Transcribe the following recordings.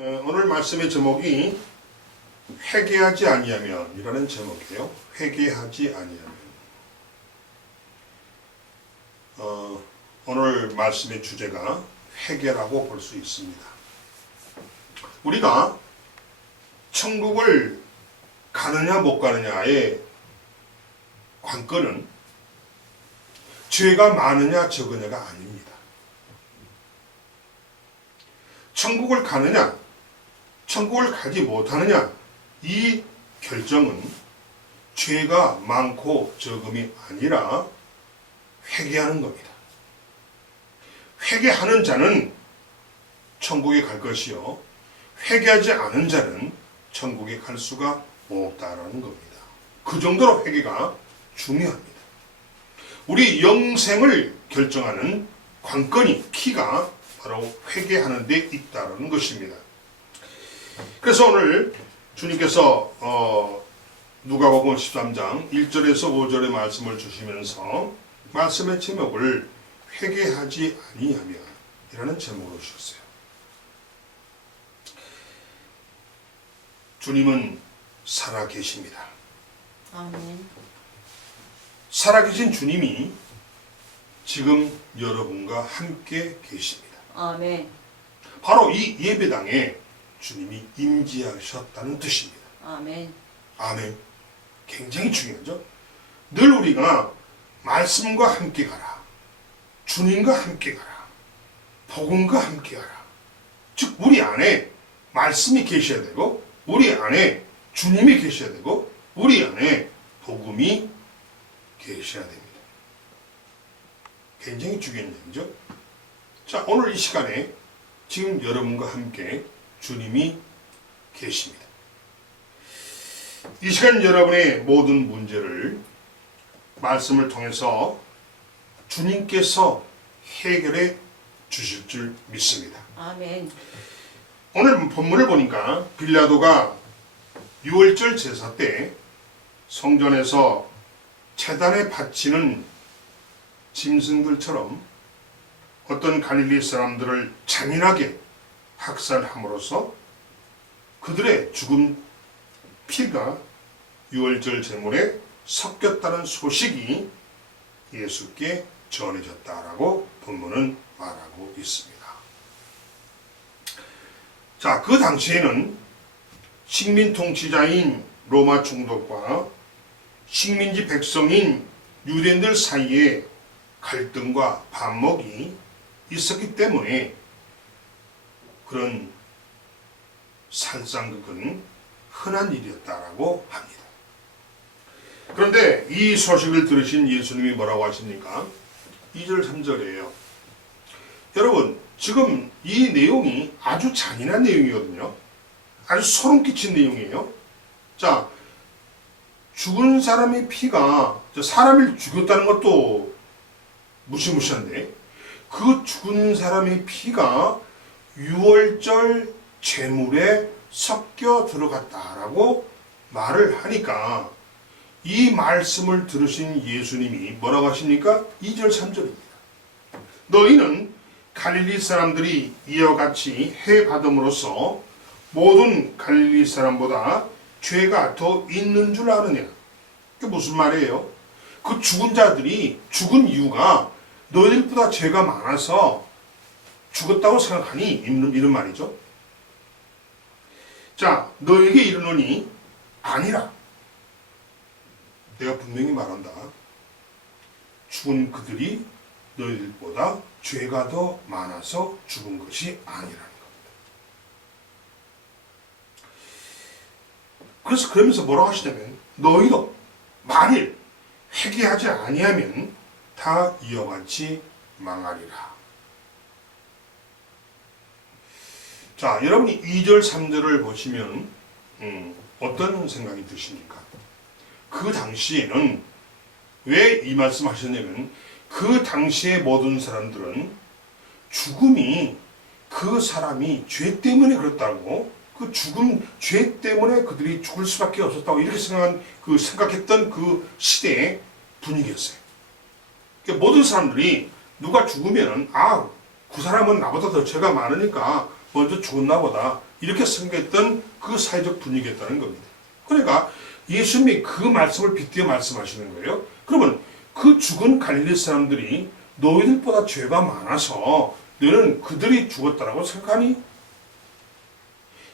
오늘 말씀의 제목이 회개하지 아니하면 이라는 제목이에요. 회개하지 아니하면. 오늘 말씀의 주제가 회개라고 볼 수 있습니다. 우리가 천국을 가느냐 못 가느냐의 관건은 죄가 많으냐 적으냐가 아닙니다. 천국을 가느냐 천국을 가지 못하느냐 이 결정은 죄가 많고 적음이 아니라 회개하는 겁니다. 회개하는 자는 천국에 갈 것이요 회개하지 않은 자는 천국에 갈 수가 없다라는 겁니다. 그 정도로 회개가 중요합니다. 우리 영생을 결정하는 관건이 키가 바로 회개하는 데 있다는 것입니다. 그래서 오늘 주님께서 누가복음 13장 1절에서 5절의 말씀을 주시면서 말씀의 제목을 회개하지 아니하면 이라는 제목으로 주셨어요. 주님은 살아계십니다. 아멘. 살아계신 주님이 지금 여러분과 함께 계십니다. 아멘. 바로 이 예배당에 주님이 임재하셨다는 뜻입니다. 아멘. 아멘. 굉장히 중요하죠. 늘 우리가 말씀과 함께 가라. 주님과 함께 가라. 복음과 함께 가라. 즉 우리 안에 말씀이 계셔야 되고 우리 안에 주님이 계셔야 되고 우리 안에 복음이 계셔야 됩니다. 굉장히 중요한 얘기죠. 자, 오늘 이 시간에 지금 여러분과 함께 주님이 계십니다. 이 시간 여러분의 모든 문제를 말씀을 통해서 주님께서 해결해 주실 줄 믿습니다. 아멘. 오늘 본문을 보니까 빌라도가 유월절 제사 때 성전에서 제단에 바치는 짐승들처럼 어떤 갈릴리 사람들을 잔인하게 학살함으로써 그들의 죽은 피가 유월절 제물에 섞였다는 소식이 예수께 전해졌다라고 본문은 말하고 있습니다. 자, 그 당시에는 식민 통치자인 로마 총독과 식민지 백성인 유대인들 사이에 갈등과 반목이 있었기 때문에 그런 살상극은 흔한 일이었다라고 합니다. 그런데 이 소식을 들으신 예수님이 뭐라고 하십니까? 2절 3절이에요. 여러분 지금 이 내용이 아주 잔인한 내용이거든요. 아주 소름 끼친 내용이에요. 자, 죽은 사람의 피가 사람을 죽였다는 것도 무시무시한데 그 죽은 사람의 피가 유월절 제물에 섞여 들어갔다라고 말을 하니까 이 말씀을 들으신 예수님이 뭐라고 하십니까? 2절 3절입니다. 너희는 갈릴리 사람들이 이와 같이 해받음으로써 모든 갈릴리 사람보다 죄가 더 있는 줄 아느냐? 그게 무슨 말이에요? 그 죽은 자들이 죽은 이유가 너희들보다 죄가 많아서 죽었다고 생각하니? 이런 말이죠. 자, 너에게 이르노니 아니라 내가 분명히 말한다. 죽은 그들이 너희들보다 죄가 더 많아서 죽은 것이 아니라는 겁니다. 그래서 그러면서 뭐라고 하시냐면 너희도 만일 회개하지 아니하면 다 이와 같이 망하리라. 자, 여러분이 2절 3절을 보시면 어떤 생각이 드십니까? 그 당시에는 왜 이 말씀 하셨냐면 그 당시의 모든 사람들은 죽음이 그 사람이 죄 때문에 그렇다고 그 죽음 죄 때문에 그들이 죽을 수밖에 없었다고 이렇게 생각했던 그 시대의 분위기였어요. 그러니까 모든 사람들이 누가 죽으면 그 사람은 나보다 더 죄가 많으니까 먼저 죽었나 보다. 이렇게 생각했던 그 사회적 분위기였다는 겁니다. 그러니까 예수님이 그 말씀을 빗대어 말씀하시는 거예요. 그러면 그 죽은 갈릴리 사람들이 너희들보다 죄가 많아서 너는 그들이 죽었다라고 생각하니?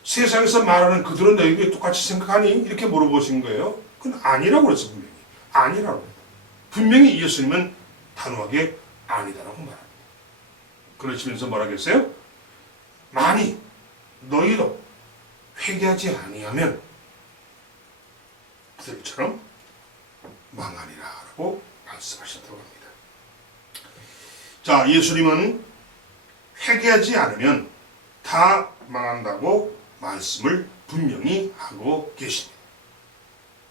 세상에서 말하는 그들은 너희에게 똑같이 생각하니? 이렇게 물어보신 거예요. 그건 아니라고 그랬어, 분명히. 아니라고. 분명히 예수님은 단호하게 아니다라고 말합니다. 그러시면서 뭐라 그랬어요? 만일 너희도 회개하지 아니하면 그들처럼 망하리라라고 말씀하셨다고 합니다. 자, 예수님은 회개하지 않으면 다 망한다고 말씀을 분명히 하고 계십니다.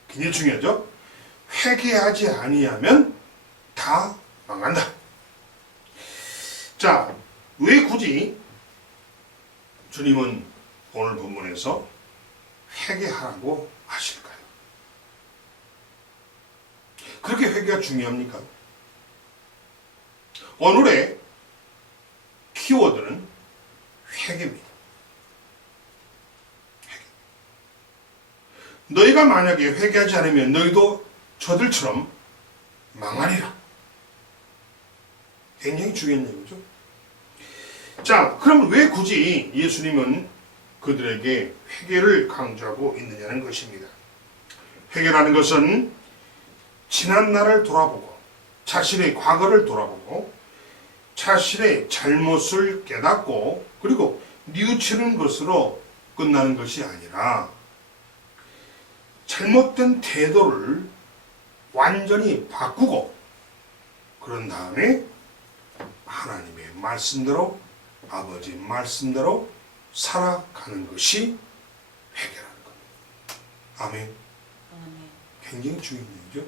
굉장히 중요하죠? 회개하지 아니하면 다 망한다. 자, 왜 굳이 주님은 오늘 본문에서 회개하라고 하실까요? 그렇게 회개가 중요합니까? 오늘의 키워드는 회개입니다. 회개. 너희가 만약에 회개하지 않으면 너희도 저들처럼 망하리라. 굉장히 중요한 얘기죠. 자, 그럼 왜 굳이 예수님은 그들에게 회개를 강조하고 있느냐는 것입니다. 회개라는 것은 지난 날을 돌아보고 자신의 과거를 돌아보고 자신의 잘못을 깨닫고 그리고 뉘우치는 것으로 끝나는 것이 아니라 잘못된 태도를 완전히 바꾸고 그런 다음에 하나님의 말씀대로 아버지 말씀대로 살아가는 것이 회개라는 겁니다. 아멘. 굉장히 중요한 얘기죠.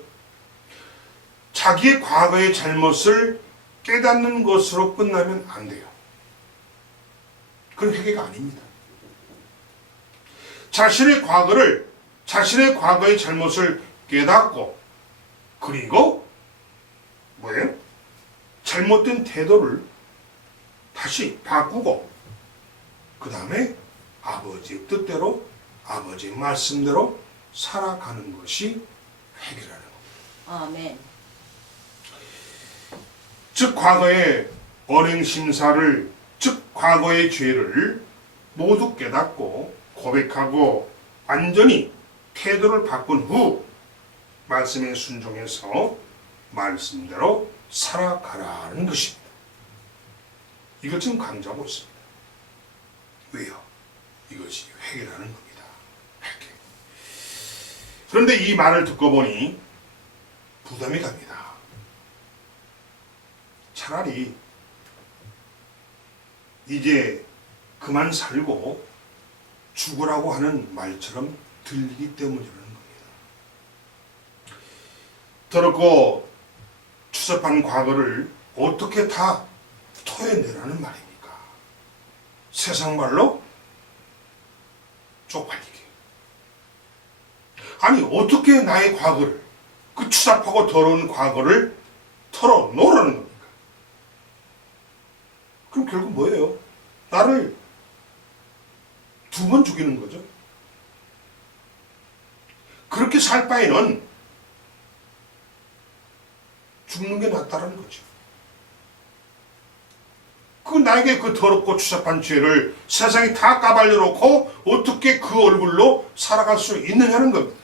자기의 과거의 잘못을 깨닫는 것으로 끝나면 안 돼요. 그건 회개가 아닙니다. 자신의 과거의 잘못을 깨닫고 그리고 뭐예요? 잘못된 태도를 다시 바꾸고 그 다음에 아버지의 뜻대로 아버지의 말씀대로 살아가는 것이 회개라는 겁니다. 아멘. 즉 과거의 언행심사를 즉 과거의 죄를 모두 깨닫고 고백하고 완전히 태도를 바꾼 후 말씀에 순종해서 말씀대로 살아가라는 것입니다. 이걸 지금 강조하고 있습니다. 왜요? 이것이 회개라는 겁니다. 회개. 그런데 이 말을 듣고 보니 부담이 갑니다. 차라리 이제 그만 살고 죽으라고 하는 말처럼 들리기 때문이라는 겁니다. 더럽고 추접한 과거를 어떻게 다 토해내라는 말입니까? 세상 말로 쪽팔리게. 아니 어떻게 나의 과거를 그 추잡하고 더러운 과거를 털어놓으라는 겁니까? 그럼 결국 뭐예요? 나를 두 번 죽이는 거죠. 그렇게 살 바에는 죽는 게 낫다라는 거죠. 그 나에게 그 더럽고 추잡한 죄를 세상이 다 까발려 놓고 어떻게 그 얼굴로 살아갈 수 있느냐는 겁니다.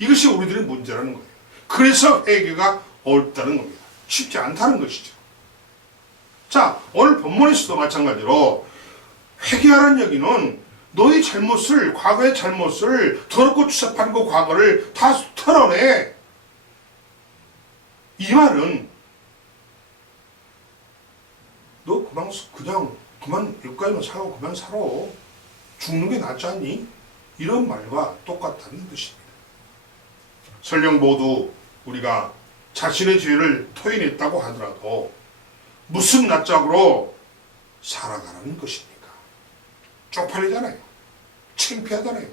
이것이 우리들의 문제라는 거예요. 그래서 회개가 어렵다는 겁니다. 쉽지 않다는 것이죠. 자, 오늘 본문에서도 마찬가지로 회개하라는 얘기는 너의 잘못을, 과거의 잘못을, 더럽고 추잡한 그 과거를 다 털어내. 이 말은 너 그만 여기까지만 살고 그만 살아. 죽는 게 낫지 않니? 이런 말과 똑같다는 뜻입니다. 설령 모두 우리가 자신의 죄를 토해냈다고 하더라도 무슨 낯짝으로 살아가라는 것입니까? 쪽팔리잖아요. 창피하잖아요.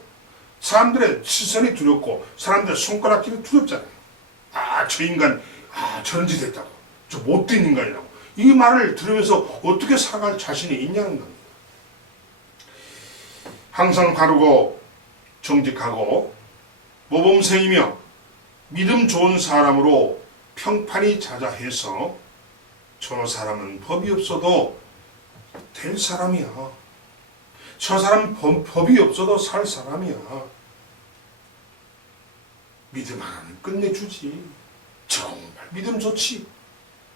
사람들의 시선이 두렵고 사람들의 손가락질이 두렵잖아요. 아, 저 인간 저런 짓 했다고. 저 못된 인간이라고. 이 말을 들으면서 어떻게 살아갈 자신이 있냐는 겁니다. 항상 바르고 정직하고 모범생이며 믿음 좋은 사람으로 평판이 자자해서 저 사람은 법이 없어도 될 사람이야. 저 사람 법이 없어도 살 사람이야. 믿음 하나는 끝내주지. 정말 믿음 좋지.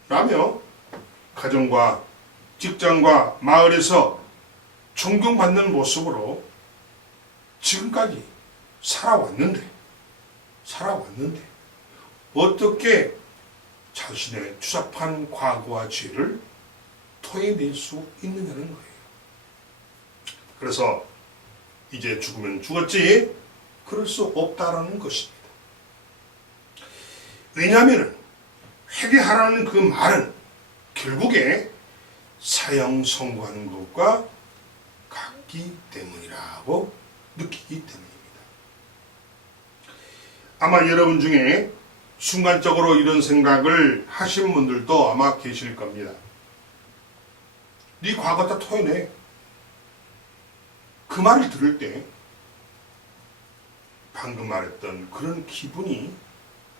라며 가정과 직장과 마을에서 존경받는 모습으로 지금까지 살아왔는데 어떻게 자신의 추잡한 과거와 죄를 토해낼 수 있느냐는 거예요. 그래서 이제 죽으면 죽었지 그럴 수 없다라는 것입니다. 왜냐하면 회개하라는 그 말은 결국에 사형 선고하는 것과 같기 때문이라고 느끼기 때문입니다. 아마 여러분 중에 순간적으로 이런 생각을 하신 분들도 아마 계실 겁니다. 네 과거 다 토해내. 그 말을 들을 때 방금 말했던 그런 기분이,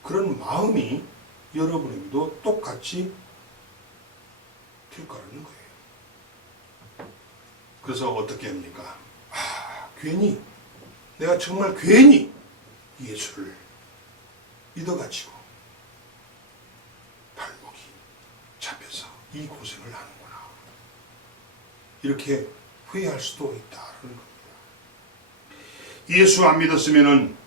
그런 마음이 여러분에게도 똑같이 될 거라는 거예요. 그래서 어떻게 합니까? 괜히 내가 정말 괜히 예수를 믿어가지고 발목이 잡혀서 이 고생을 하는구나. 이렇게 후회할 수도 있다는 겁니다. 예수 안 믿었으면은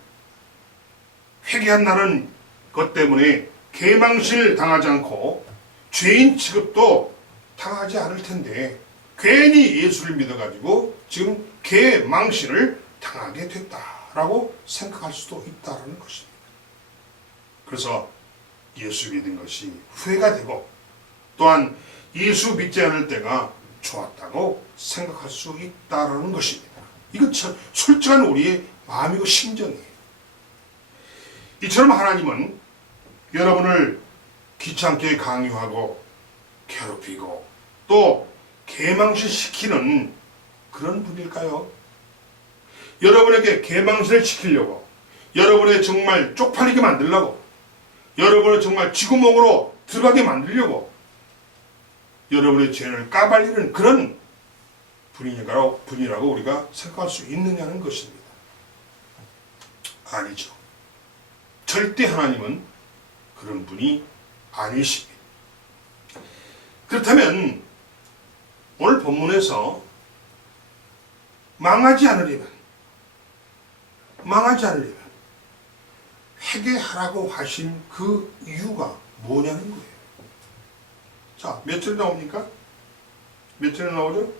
회개한 나는 것 때문에 계망실 당하지 않고 죄인 취급도 당하지 않을 텐데 괜히 예수를 믿어가지고 지금 계망신을 당하게 됐다라고 생각할 수도 있다는 것입니다. 그래서 예수 믿은 것이 후회가 되고 또한 예수 믿지 않을 때가 좋았다고 생각할 수 있다는 것입니다. 이건 솔직한 우리의 마음이고 심정이에요. 이처럼 하나님은 여러분을 귀찮게 강요하고 괴롭히고 또 계망실시키는 그런 분일까요? 여러분에게 계망실을 시키려고, 여러분의 정말 쪽팔리게 만들려고, 여러분을 정말 쥐구멍으로 들어가게 만들려고 여러분의 죄를 까발리는 그런 분이라고 우리가 생각할 수 있느냐는 것입니다. 아니죠. 절대 하나님은 그런 분이 아니십니다. 그렇다면 오늘 본문에서 망하지 않으려면 회개하라고 하신 그 이유가 뭐냐는 거예요. 자, 몇 절 나옵니까? 몇 절에 나오죠?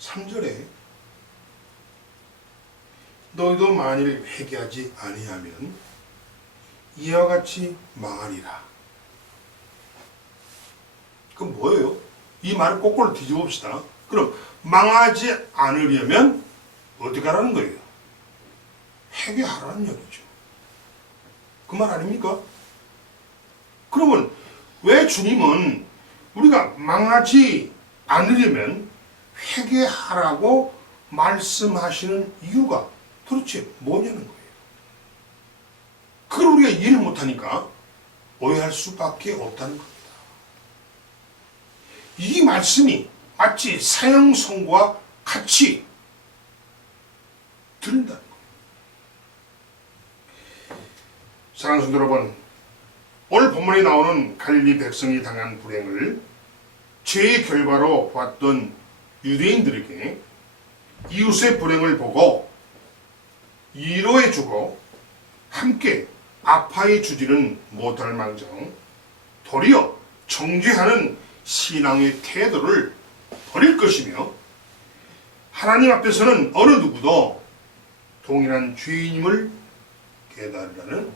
3절에 너희도 만일 회개하지 아니하면 이와 같이 망하리라. 그럼 뭐예요? 이 말을 거꾸로 뒤집어 봅시다. 그럼 망하지 않으려면 어떻게 하라는 거예요? 회개하라는 얘기죠. 그 말 아닙니까? 그러면 왜 주님은 우리가 망하지 않으려면 회개하라고 말씀하시는 이유가 도대체 뭐냐는 거예요. 그걸 우리가 이해를 못하니까 오해할 수밖에 없다는 겁니다. 이 말씀이 마치 사형 선고와 같이 들린다는 거예요. 사랑하는 성도 여러분, 오늘 본문에 나오는 갈릴리 백성이 당한 불행을 죄의 결과로 보았던 유대인들에게 이웃의 불행을 보고 위로해주고 함께 아파해 주지는 못할 망정 도리어 정죄하는 신앙의 태도를 버릴 것이며 하나님 앞에서는 어느 누구도 동일한 죄인임을 깨달으라는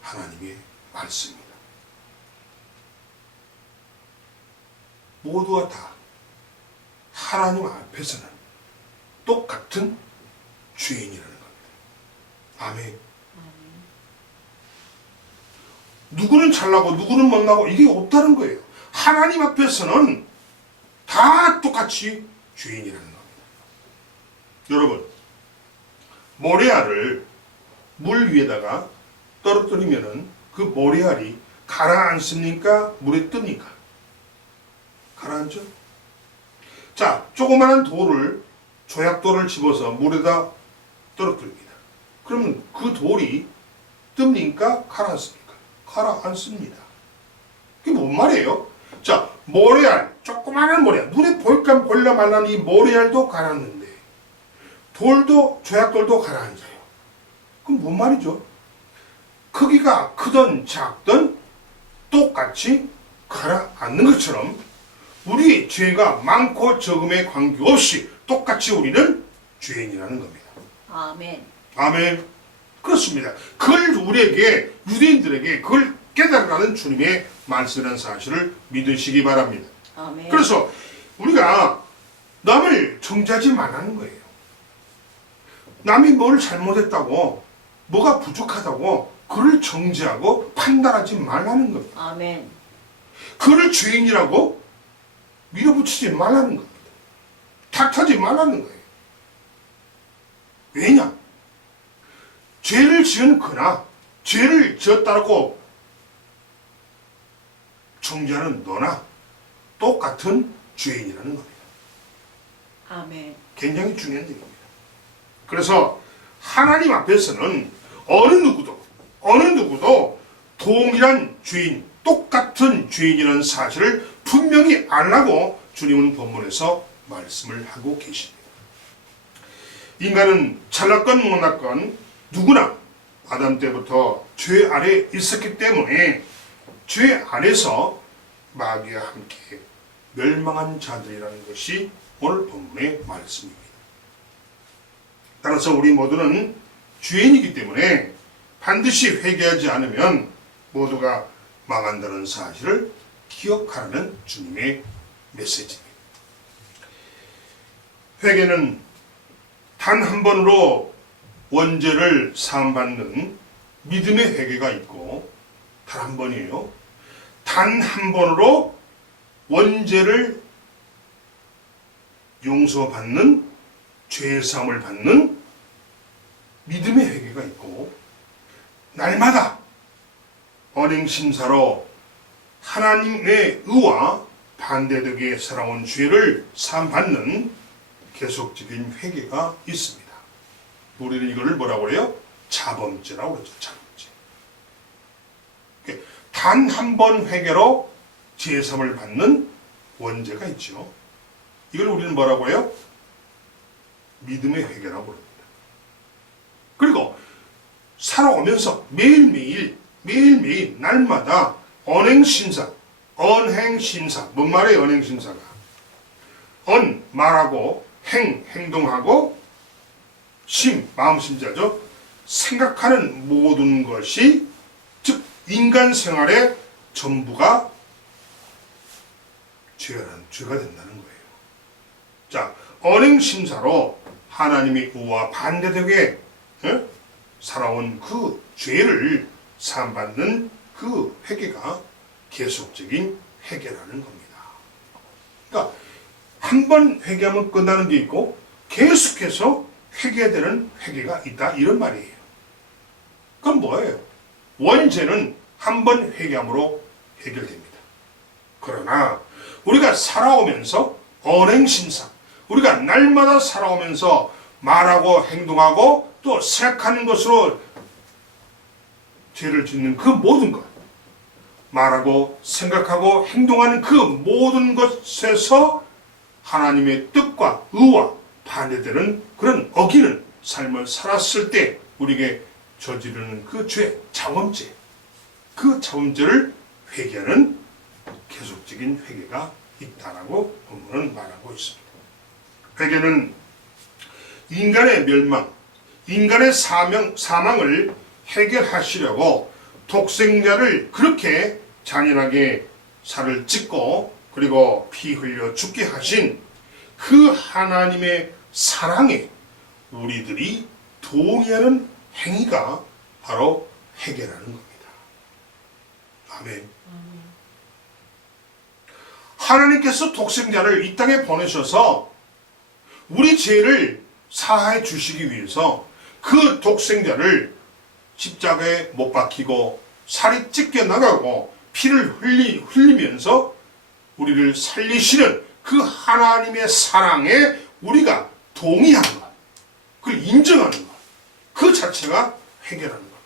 하나님의 말씀입니다. 모두가 다 하나님 앞에서는 똑같은 죄인이라는 겁니다. 아멘. 누구는 잘나고 누구는 못나고 이게 없다는 거예요. 하나님 앞에서는 다 다 똑같이 죄인이라는 겁니다. 여러분, 모래알을 물 위에다가 떨어뜨리면은 그 모래알이 가라앉습니까? 물에 뜹니까? 가라앉죠? 자, 조그마한 돌을, 조약돌을 집어서 물에다 떨어뜨립니다. 그러면 그 돌이 뜹니까? 가라앉습니까? 가라앉습니다. 그게 뭔 말이에요? 자, 모래알, 조그마한 모래알, 눈에 볼까 볼라 말란 이 모래알도 가라앉는데 돌도, 조약돌도 가라앉아요. 그럼 뭔 말이죠? 크기가 크든 작든 똑같이 가라앉는 것처럼 우리의 죄가 많고 적음에 관계없이 똑같이 우리는 죄인이라는 겁니다. 아멘. 아멘. 그렇습니다. 그걸 우리에게, 유대인들에게 그걸 깨달으라는 주님의 말씀이라는 사실을 믿으시기 바랍니다. 아멘. 그래서 우리가 남을 정죄하지 말라는 거예요. 남이 뭘 잘못했다고, 뭐가 부족하다고 그를 정죄하고 판단하지 말라는 겁니다. 아멘. 그를 죄인이라고 밀어붙이지 말라는 겁니다. 탓하지 말라는 거예요. 왜냐? 죄를 지은 그나 죄를 지었다고 정죄하는 너나 똑같은 죄인이라는 겁니다. 아멘. 굉장히 중요한 얘기입니다. 그래서 하나님 앞에서는 어느 누구도 동일한 죄인, 똑같은 죄인이라는 사실을 분명히 알라고 주님은 본문에서 말씀을 하고 계십니다. 인간은 잘났건 못났건 누구나 아담 때부터 죄 아래 있었기 때문에 죄 안에서 마귀와 함께 멸망한 자들이라는 것이 오늘 본문의 말씀입니다. 따라서 우리 모두는 죄인이기 때문에 반드시 회개하지 않으면 모두가 망한다는 사실을 기억하라는 주님의 메시지입니다. 회개는 단 한 번으로 원죄를 사함받는 믿음의 회개가 있고, 단 한 번이에요. 단 한 번으로 원죄를 용서받는, 죄의 사함을 받는 믿음의 회개가 있고, 날마다 언행심사로 하나님의 의와 반대되게 살아온 죄를 사함받는 계속적인 회개가 있습니다. 우리는 이걸 뭐라고 해요? 자범죄라고 그러죠. 자범죄. 단 한 번 회개로 죄사함을 받는 원죄가 있죠. 이걸 우리는 뭐라고 해요? 믿음의 회개라고 그럽니다. 그리고 살아오면서 매일매일 날마다 언행심사, 뭔 말이에요? 언행심사가 말하고 행동하고 마음심자죠. 생각하는 모든 것이, 즉 인간 생활의 전부가 죄가 된다는 거예요. 자, 언행심사로 하나님의 의와 반대되게 살아온 그 죄를 사함받는 그 회개가 계속적인 회개라는 겁니다. 그러니까 한 번 회개하면 끝나는 게 있고 계속해서 회개해야 되는 회개가 있다, 이런 말이에요. 그럼 뭐예요? 원죄는 한 번 회개함으로 해결됩니다. 그러나 우리가 살아오면서 언행심사, 우리가 날마다 살아오면서 말하고 행동하고 또 생각하는 것으로 죄를 짓는 그 모든 것, 말하고 생각하고 행동하는 그 모든 것에서 하나님의 뜻과 의와 반대되는 그런 어기는 삶을 살았을 때 우리에게 저지르는 그 죄, 자범죄, 그 자범죄를 회개하는 계속적인 회개가 있다라고 본문은 말하고 있습니다. 회개는 인간의 멸망, 인간의 사망을 해결하시려고 독생자를 그렇게 잔인하게 살을 찢고 그리고 피 흘려 죽게 하신 그 하나님의 사랑에 우리들이 동의하는 행위가 바로 회개라는 겁니다. 아멘. 하나님께서 독생자를 이 땅에 보내셔서 우리 죄를 사하해 주시기 위해서 그 독생자를 십자가에 못 박히고 살이 찢겨나가고 피를 흘리면서 우리를 살리시는 그 하나님의 사랑에 우리가 동의하는 것, 그걸 인정하는 것, 그 자체가 회개라는 겁니다.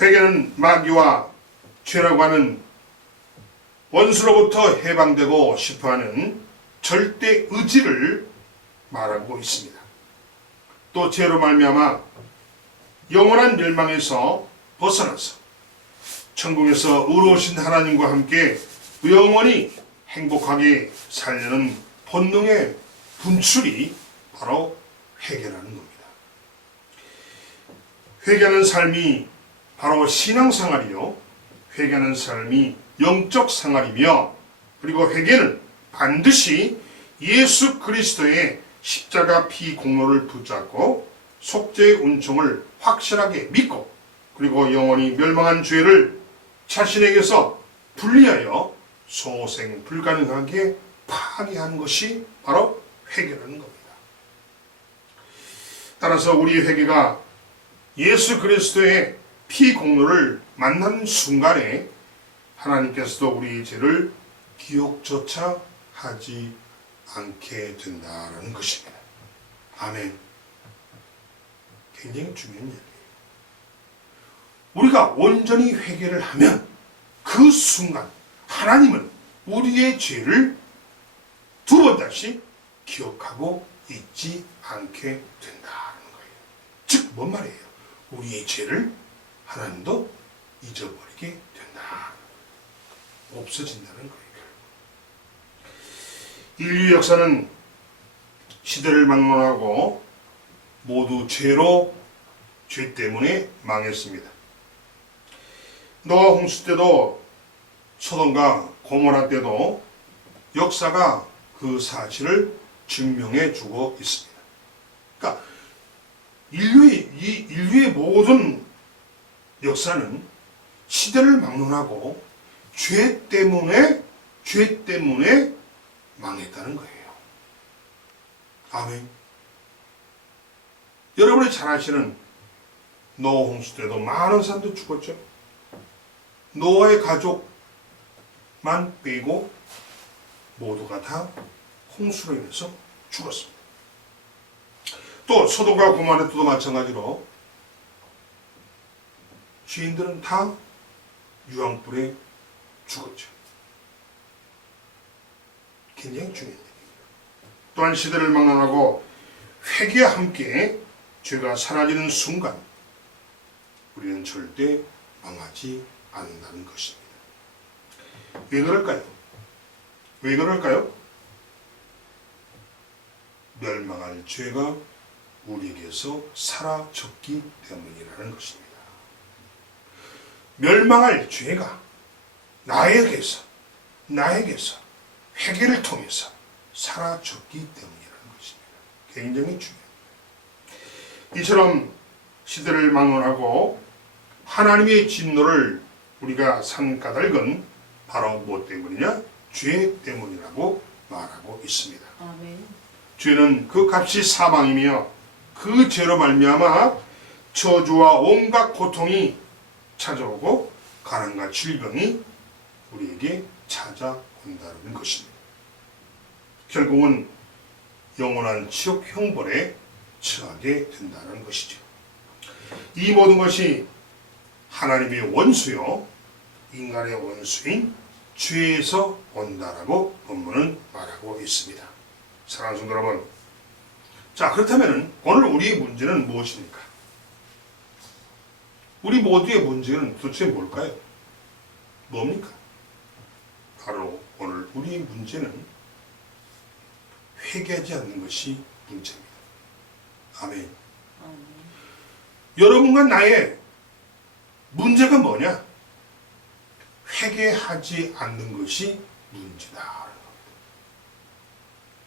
회개는 마귀와 죄라고 하는 원수로부터 해방되고 싶어하는 절대 의지를 말하고 있습니다. 또 죄로 말미암아 영원한 멸망에서 벗어나서 천국에서 의로우신 하나님과 함께 영원히 행복하게 살려는 본능의 분출이 바로 회개라는 겁니다. 회개하는 삶이 바로 신앙생활이요, 회개하는 삶이 영적 생활이며, 그리고 회개는 반드시 예수 그리스도의 십자가 피 공로를 붙잡고 속죄의 은총을 확실하게 믿고, 그리고 영원히 멸망한 죄를 자신에게서 분리하여 소생 불가능하게 파괴하는 것이 바로 회개라는 겁니다. 따라서 우리 회개가 예수 그리스도의 피 공로를 만난 순간에 하나님께서도 우리의 죄를 기억조차 하지 않게 된다는 것입니다. 아멘. 굉장히 중요한 얘기예요. 우리가 온전히 회개를 하면 그 순간 하나님은 우리의 죄를 두 번 다시 기억하고 잊지 않게 된다는 거예요. 즉, 뭔 말이에요? 우리의 죄를 하나님도 잊어버리게 된다. 없어진다는 거예요. 인류 역사는 시대를 막론하고 모두 죄 때문에 망했습니다. 노아 홍수 때도 소돔과 고모라 때도 역사가 그 사실을 증명해 주고 있습니다. 그러니까 인류의 모든 역사는 시대를 막론하고 죄 때문에 망했다는 거예요. 아멘. 여러분이 잘 아시는 노아 홍수 때도 많은 사람들이 죽었죠. 노아의 가족만 빼고 모두가 다 홍수로 인해서 죽었습니다. 또 소돔과 고모라 때도 마찬가지로 죄인들은 다 유황불에 죽었죠. 굉장히 중요한 얘기입니다. 또한 시대를 막론하고 회개와 함께 죄가 사라지는 순간 우리는 절대 망하지 않는다는 것입니다. 왜 그럴까요? 왜 그럴까요? 멸망할 죄가 우리에게서 사라졌기 때문이라는 것입니다. 멸망할 죄가 나에게서 회개를 통해서 사라졌기 때문이라는 것입니다. 굉장히 중요합니다. 이처럼 시대를 막론하고 하나님의 진노를 우리가 산 까닭은 바로 무엇 때문이냐? 죄 때문이라고 말하고 있습니다. 아멘. 죄는 그 값이 사망이며 그 죄로 말미암아 저주와 온갖 고통이 찾아오고 가난과 질병이 우리에게 찾아온다는 것입니다. 결국은 영원한 지옥 형벌에 처하게 된다는 것이죠. 이 모든 것이 하나님의 원수요, 인간의 원수인 죄에서 온다라고 본문은 말하고 있습니다. 사랑하는 성도 여러분, 자, 그렇다면 오늘 우리의 문제는 무엇입니까? 우리 모두의 문제는 도대체 뭘까요? 뭡니까? 바로 오늘 우리의 문제는 회개하지 않는 것이 문제입니다. 아멘. 아멘. 여러분과 나의 문제가 뭐냐? 회개하지 않는 것이 문제다.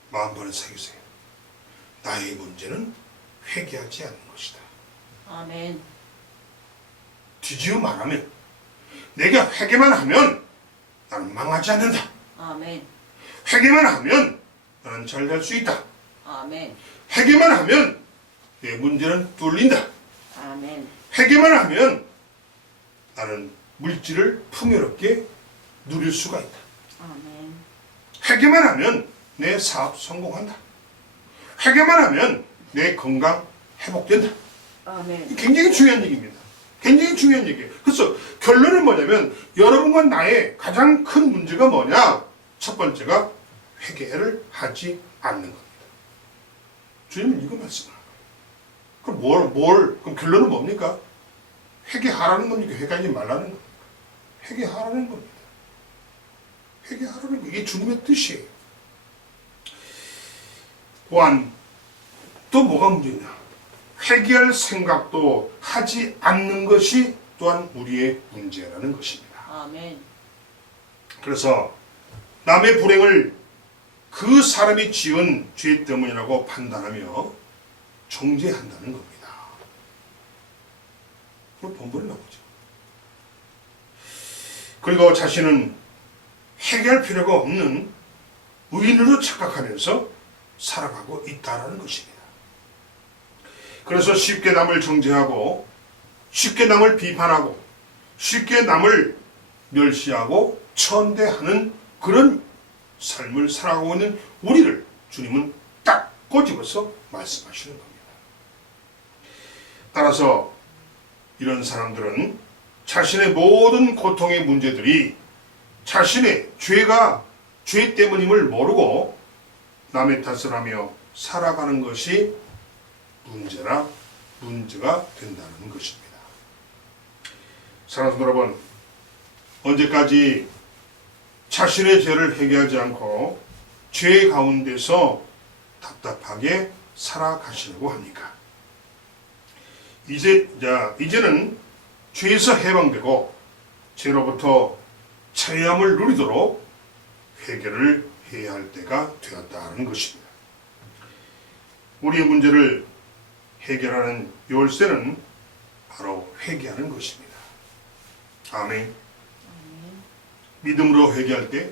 마음번에 새기세요. 나의 문제는 회개하지 않는 것이다. 아멘. 뒤지어 말하면 내가 회개만 하면 나는 망하지 않는다. 아멘. 회개만 하면 나는 잘 될 수 있다. 아멘. 회개만 하면 내 문제는 뚫린다. 아멘. 회개만 하면 나는 물질을 풍요롭게 누릴 수가 있다. 아멘. 회개만 하면 내 사업 성공한다. 회개만 하면 내 건강 회복된다. 아멘. 굉장히 중요한 얘기입니다. 굉장히 중요한 얘기예요. 그래서 결론은 뭐냐면 여러분과 나의 가장 큰 문제가 뭐냐? 첫 번째가 회개를 하지 않는 겁니다. 주님은 이거 말씀하는 거예요. 그럼 그럼 결론은 뭡니까? 회개하라는 겁니까? 회개하지 말라는 겁니까? 회개하라는 겁니다. 회개하라는 거. 이게 주님의 뜻이에요. 또한 또 뭐가 문제냐? 회개할 생각도 하지 않는 것이 또한 우리의 문제라는 것입니다. 아멘. 그래서 남의 불행을 그 사람이 지은 죄 때문이라고 판단하며 정죄한다는 겁니다. 그럼 본분이 나오죠. 그리고 자신은 회개할 필요가 없는 의인으로 착각하면서 살아가고 있다는 것입니다. 그래서 쉽게 남을 정죄하고 쉽게 남을 비판하고 쉽게 남을 멸시하고 천대하는 그런 삶을 살아가고 있는 우리를 주님은 딱 꼬집어서 말씀하시는 겁니다. 따라서 이런 사람들은 자신의 모든 고통의 문제들이 자신의 죄 때문임을 모르고 남의 탓을 하며 살아가는 것이 문제가 된다는 것입니다. 사랑하는 여러분, 언제까지 자신의 죄를 회개하지 않고 죄 가운데서 답답하게 살아가시려고 합니까? 이제는 죄에서 해방되고 죄로부터 자유함을 누리도록 회개를 해야 할 때가 되었다는 것입니다. 우리의 문제를 해결하는 열쇠는 바로 회개하는 것입니다. 아멘. 믿음으로 회개할 때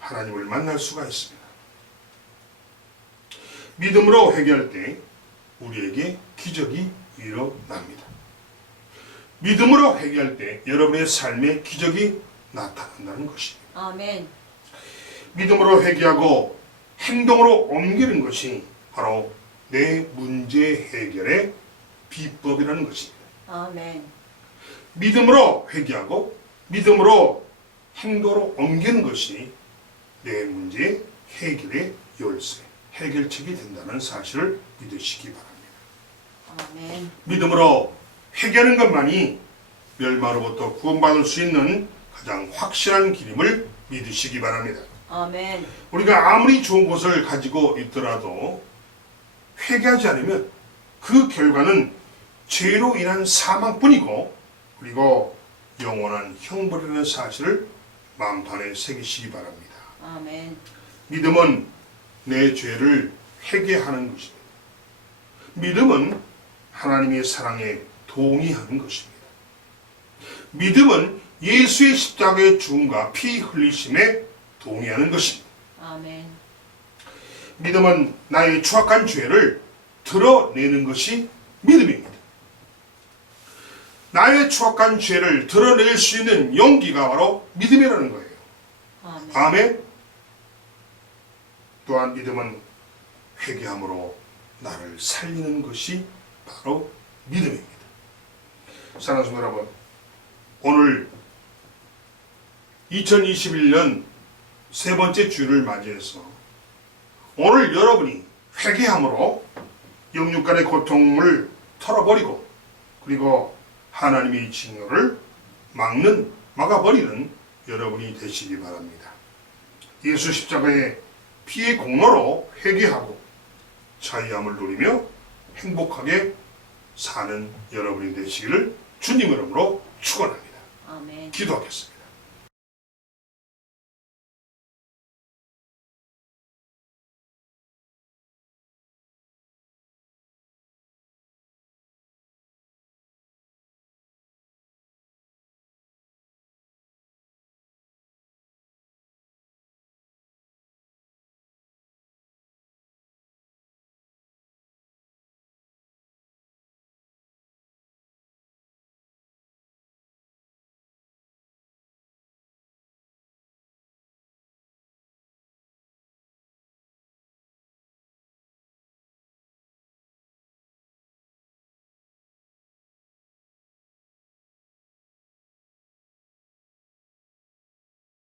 하나님을 만날 수가 있습니다. 믿음으로 회개할 때 우리에게 기적이 일어납니다. 믿음으로 회개할 때 여러분의 삶에 기적이 나타난다는 것입니다. 아멘. 믿음으로 회개하고 행동으로 옮기는 것이 바로 내 문제 해결의 비법이라는 것입니다. 아멘. 믿음으로 회개하고 믿음으로 행동으로 옮기는 것이 내 문제 해결의 열쇠, 해결책이 된다는 사실을 믿으시기 바랍니다. 아멘. 믿음으로 회개하는 것만이 멸망으로부터 구원받을 수 있는 가장 확실한 길임을 믿으시기 바랍니다. 아멘. 우리가 아무리 좋은 것을 가지고 있더라도 회개하지 않으면 그 결과는 죄로 인한 사망뿐이고 그리고 영원한 형벌이라는 사실을 마음판에 새기시기 바랍니다. 아멘. 믿음은 내 죄를 회개하는 것입니다. 믿음은 하나님의 사랑에 동의하는 것입니다. 믿음은 예수의 십자가의 죽음과 피 흘리심에 동의하는 것입니다. 아멘. 믿음은 나의 추악한 죄를 드러내는 것이 믿음입니다. 나의 추악한 죄를 드러낼 수 있는 용기가 바로 믿음이라는 거예요. 아멘. 아멘. 또한 믿음은 회개함으로 나를 살리는 것이 바로 믿음입니다. 사랑하는 성도 여러분, 오늘 2021년 세 번째 주를 맞이해서 오늘 여러분이 회개함으로 영육간의 고통을 털어버리고 그리고 하나님의 진노를 막아버리는 여러분이 되시기 바랍니다. 예수 십자가의 피의 공로로 회개하고 자유함을 누리며 행복하게 사는 여러분이 되시기를 주님 이름으로 축원합니다. 아멘. 기도하겠습니다.